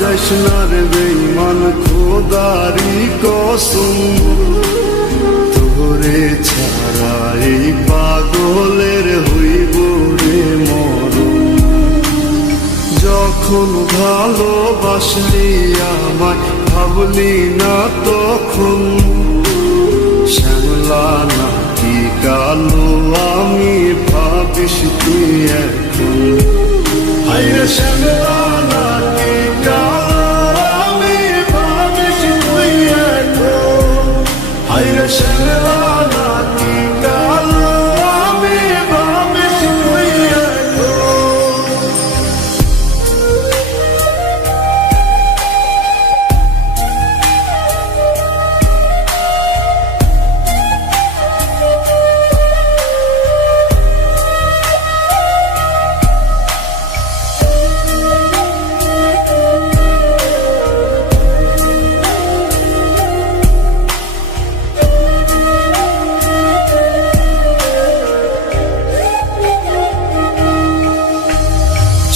যাইস না রে বেঈমান খোদারি কসম, তোরে ছাড়া এই পাগলের হইব রে মরণ। যখন ভালোবাসলি আমায় ভাবলি না তখন, শ্যামলা নাকি কালো আমি ভাবিস তুই এখন। হায়রে শ্যামলা নাকি কালো আমি ভাবিস তুই এখন। হায়রে শ্যামলা নাকি কালো আমি ভাবিস তুই এখন।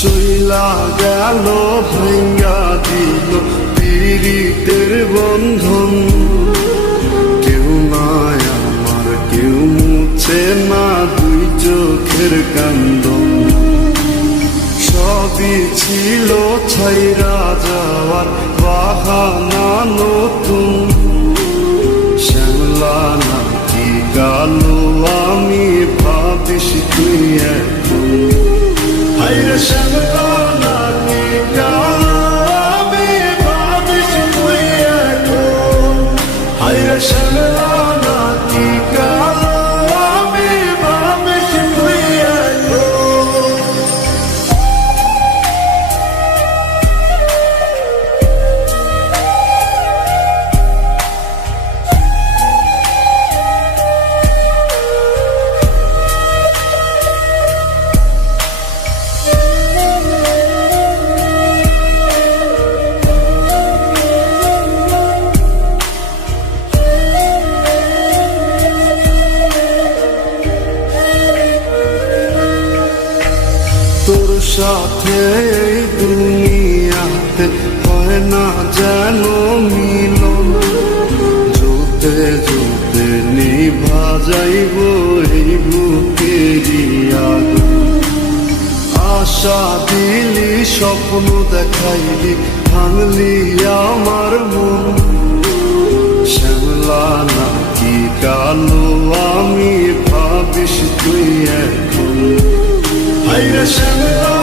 চইলা গেল ভাঙ্গা দিল পীড়িতের বন্ধন, কেউ নাই আমার কেউ মুছে না দুই চোখের কান্দন। সবই ছিল ছাইরা যাওয়ার বাহানা নতুন, শ্যামলা নাকি কালো আমি ভাবিস তুই এখন। হায়রে শ্যামলা নাকি কালো আমি ভাবিস তুই এখন। হায়রে শ্যামলা নাকি কালো আমি ভাবিস তুই এখন। তোর সাথে এই দুনিয়াতে হয় না যেন মিলন, জোতে জোতে নিভা যাইব এই বুকেরই আগুন। আশা দিলি স্বপ্ন দেখাইলি ভাঙলি আমার মন, শ্যামলা নাকি কালো আমি ভাবিস তুই এখন। হায়রে শ্যামলা